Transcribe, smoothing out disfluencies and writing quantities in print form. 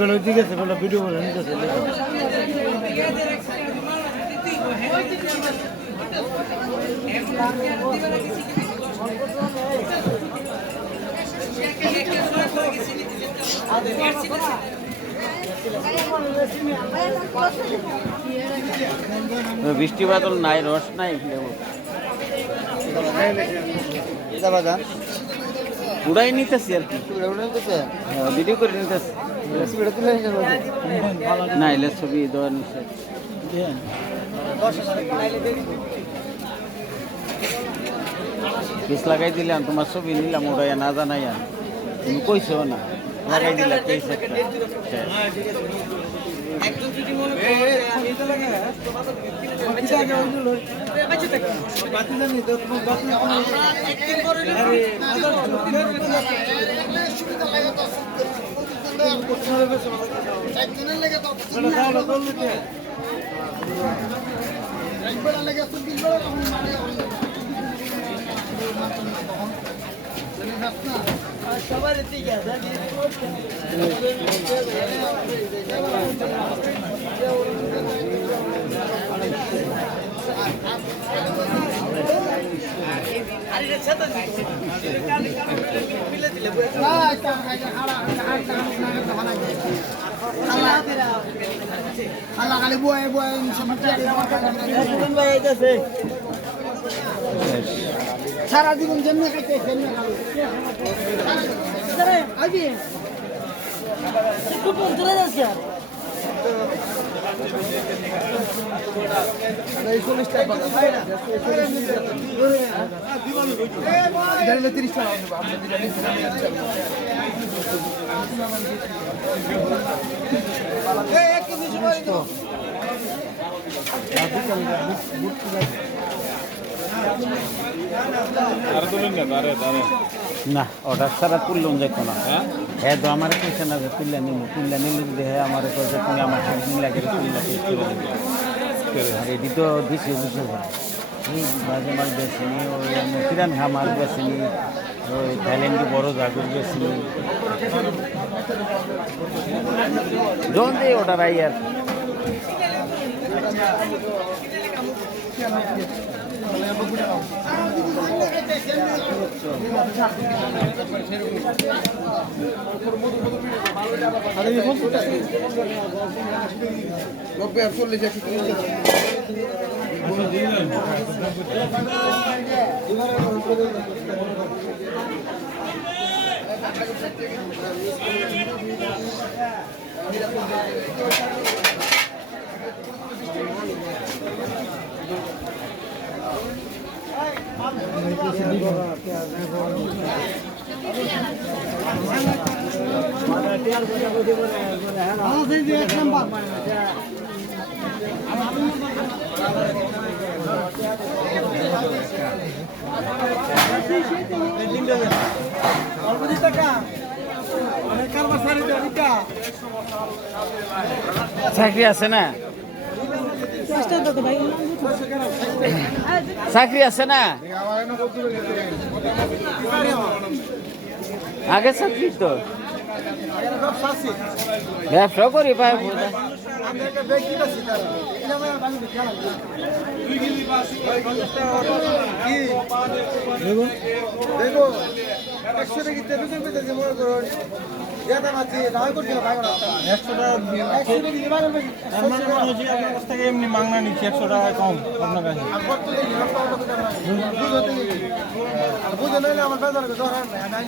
বেলা দিকে আছে বেলা ভিডিও করে নিতেছে বৃষ্টি বাদল নাই রস নাই উড়াই নিতেছি আর কি ভিডিও করে নিতেছি না এলে ছবি দেওয়া নিচ্ছে কেস লাগাই দিলাম তোমার ছবি নিলাম উড়াইয়া না জানাইয়া তুমি কইছো না লাগাই দিলা কেস সবার ঠিক আছে সারা জীবন জন্য চলে যাচ্ছে না অর্ডার ছাড়া তুললাম যাইতো না হ্যাঁ তো আমার পয়সা না তুললে নিলে যদি হ্যাঁ আমার পয়সা তুমি আমার সঙ্গে মিলা করে তুললে আর এটি তো দিচ্ছি বুঝতে মাঝে মাঝে বেশিনি ওই মতিরান ঘা মাছ বেশিনি ওই থাইল্যান্ডে বড় জাগুর বেশিনি যখন দিয়ে অর্ডার আই আর চাকরি আছে না চাকরি আছে না আগে চাকরি তো ব্যবসা করি পাই দেখো 100 টাকা তেল পেতেছে মনে করুন যেটা মাছি দাও করতে ভাই 100 টাকা 100 টাকা দিতে পারবেন আমার মনে হচ্ছে আপনার কাছ থেকে এমনি মাংনা নিচ্ছি 100 টাকা কম আপনার কাছে আর কত বুঝতে নিলে আমার বাজারে ধরার নাই